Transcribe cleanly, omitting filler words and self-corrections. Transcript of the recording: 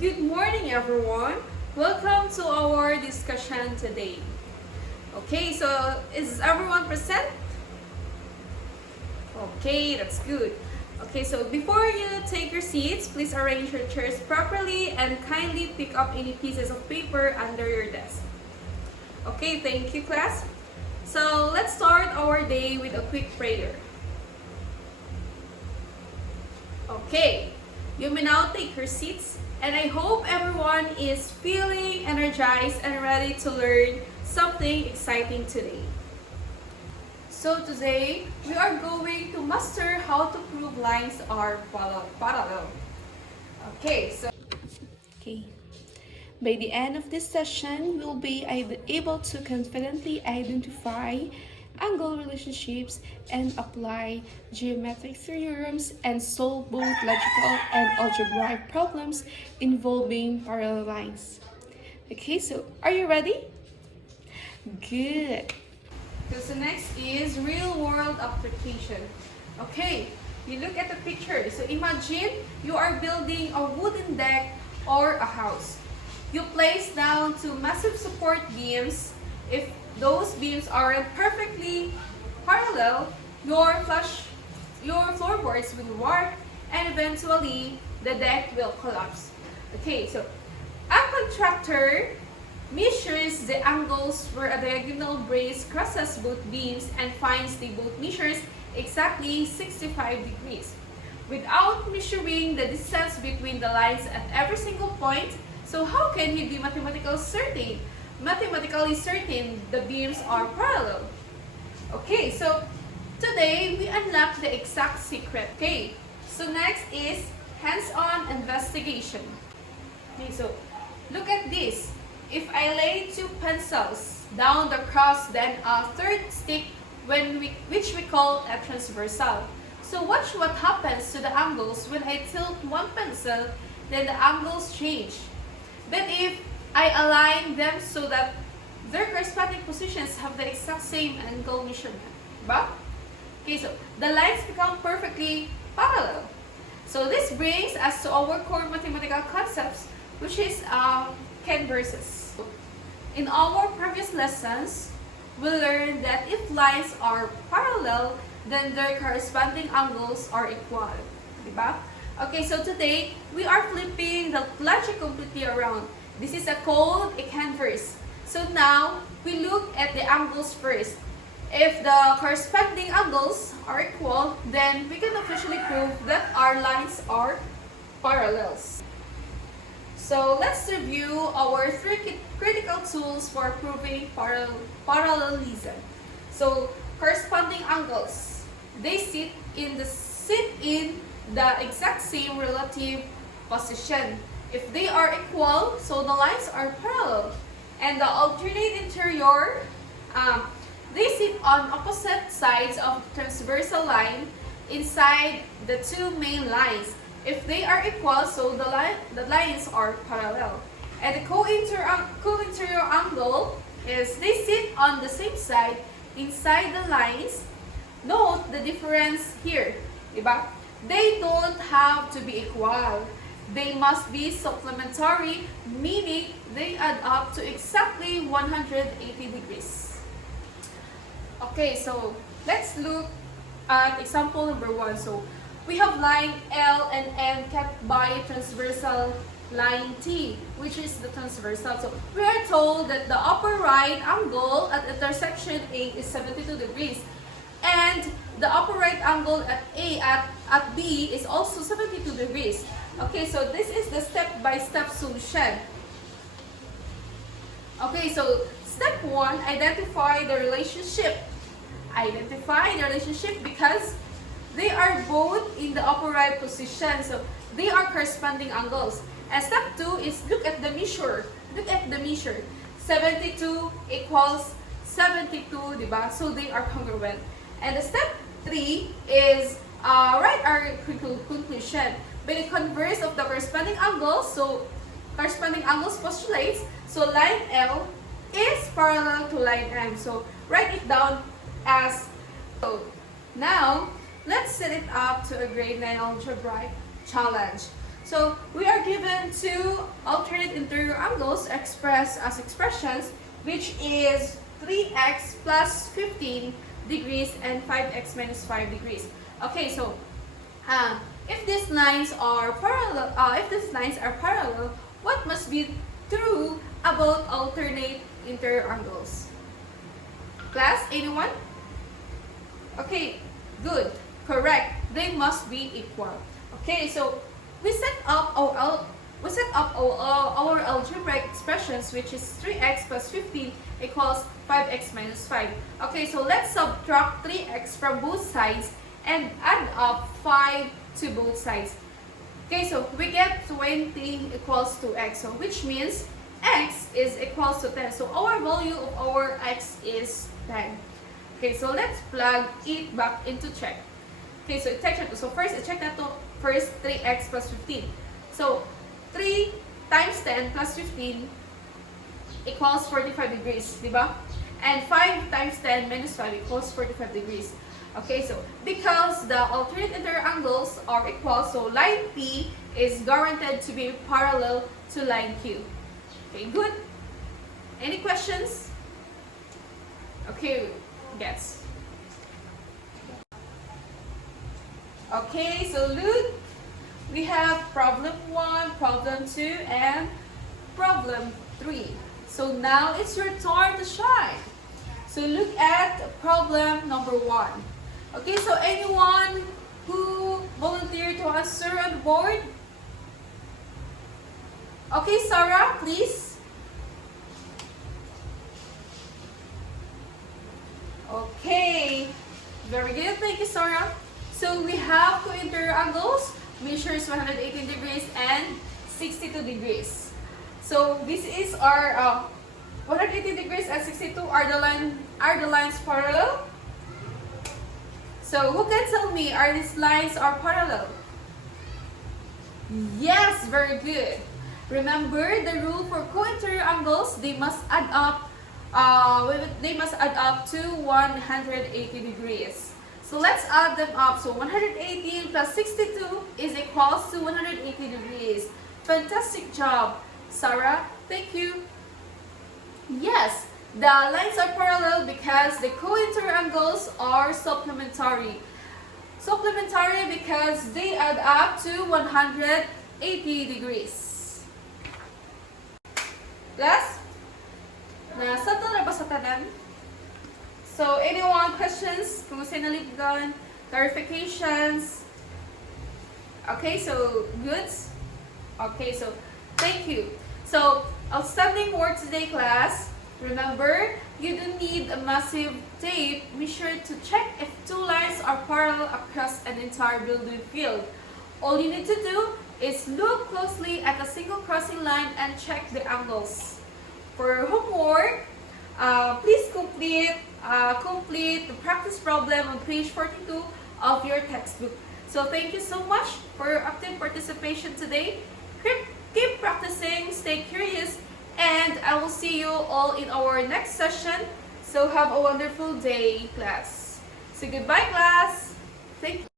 Good morning, everyone. Welcome to our discussion today. Okay, so is everyone present? Okay, that's good. Okay, so before you take your seats, please arrange your chairs properly and kindly pick up any pieces of paper under your desk. Okay, thank you, class. So let's start our day with a quick prayer. Okay, you may now take your seats, and I hope everyone is feeling energized and ready to learn something exciting today. So today, we are going to master how to prove lines are parallel. Okay. By the end of this session, we'll be able to confidently identify angle relationships and apply geometric theorems and solve both logical and algebraic problems involving parallel lines. Okay, so are you ready? Good. So next is real-world application. Okay, you look at the picture. So imagine you are building a wooden deck or a house. You place down two massive support beams. If those beams aren't perfectly parallel, your floorboards will warp and eventually the deck will collapse. Okay, so a contractor measures the angles where a diagonal brace crosses both beams and finds they both measures exactly 65 degrees. Without measuring the distance between the lines at every single point, so how can he be mathematically certain the beams are parallel? Okay, so today we unlock the exact secret. Okay, so next is hands-on investigation. Okay, so look at this. If I lay two pencils down the cross, then a third stick which we call a transversal. So watch what happens to the angles when I tilt one pencil, then the angles change. But if I align them so that their corresponding positions have the exact same angle measurement, okay, so the lines become perfectly parallel. So this brings us to our core mathematical concepts, which is converses. In our previous lessons, we learned that if lines are parallel, then their corresponding angles are equal. Diba? Okay, so today, we are flipping the logic completely around. This is called a converse. So now, we look at the angles first. If the corresponding angles are equal, then we can officially prove that our lines are parallels. So let's review our three critical tools for proving parallelism. So corresponding angles, they sit in the exact same relative position. If they are equal, so the lines are parallel. And the alternate interior, they sit on opposite sides of the transversal line inside the two main lines. If they are equal, so the lines are parallel. And the co-interior angle is they sit on the same side inside the lines. Note the difference here. Diba? They don't have to be equal. They must be supplementary, meaning they add up to exactly 180 degrees. Okay, so let's look at example number 1. So we have line L and N kept by transversal line T, which is the transversal. So we are told that the upper right angle at intersection A is 72 degrees. And the upper right angle at B is also 72 degrees. Okay, so this is the step-by-step solution. Okay, so step 1, identify the relationship. Identify the relationship because they are both in the upper right position. So they are corresponding angles. And step 2 is look at the measure. Look at the measure. 72 equals 72, diba? So they are congruent. And the step 3 is write our conclusion. By the converse of the corresponding angles, so corresponding angles postulates, so line L is parallel to line M. So write it down as so. Now, let's set it up to a grade 9 algebraic challenge. So we are given two two alternate interior angles expressed as expressions, which is 3x plus 15 degrees and 5x minus 5 degrees. Okay, so if these lines are parallel, what must be true about alternate interior angles? Class, anyone? Okay, good, correct. They must be equal. Okay, so we set up our algebraic expressions, which is 3x plus 15 equals 5x minus 5. Okay, so let's subtract 3x from both sides and add up 5 to both sides. Okay, so we get 20 equals to x, so which means x is equals to 10. So our value of our x is 10. Okay, so let's plug it back into check. Okay, so check that. So first, check that to first 3x plus 15. So 3 times 10 plus 15 equals 45 degrees, diba? And 5 times 10 minus 5 equals 45 degrees. Okay, so because the alternate interior angles are equal, so line P is guaranteed to be parallel to line Q. Okay, good. Any questions? Okay, yes. Okay, so look, we have problem 1, problem 2, and problem 3. So now it's your turn to shine. So look at problem number 1. Okay, so anyone who volunteered to answer on the board? Okay, Sarah, please. Okay, very good. Thank you, Sarah. So we have two interior angles, measures 118 degrees and 62 degrees. So this is our 180 degrees and 62 are the lines parallel? So who can tell me, are these lines are parallel? Yes, very good. Remember the rule for co-interior angles, they must add up to 180 degrees. So let's add them up. So 118 plus 62 is equals to 180 degrees. Fantastic job, Sarah. Thank you. Yes, the lines are parallel because the co-interior angles are supplementary. Supplementary because they add up to 180 degrees. Class? Nasabtan na ba sa tanan? So, anyone questions? Kung sinaligan, clarifications? Okay, so, goods? Okay, so, thank you. So, outstanding work today, class. Remember, you don't need a massive tape. Be sure to check if two lines are parallel across an entire building field. All you need to do is look closely at a single crossing line and check the angles. For homework, please complete the practice problem on page 42 of your textbook. So thank you so much for your active participation today. Keep practicing, stay curious, and I will see you all in our next session. So have a wonderful day, class. So goodbye, class. Thank you.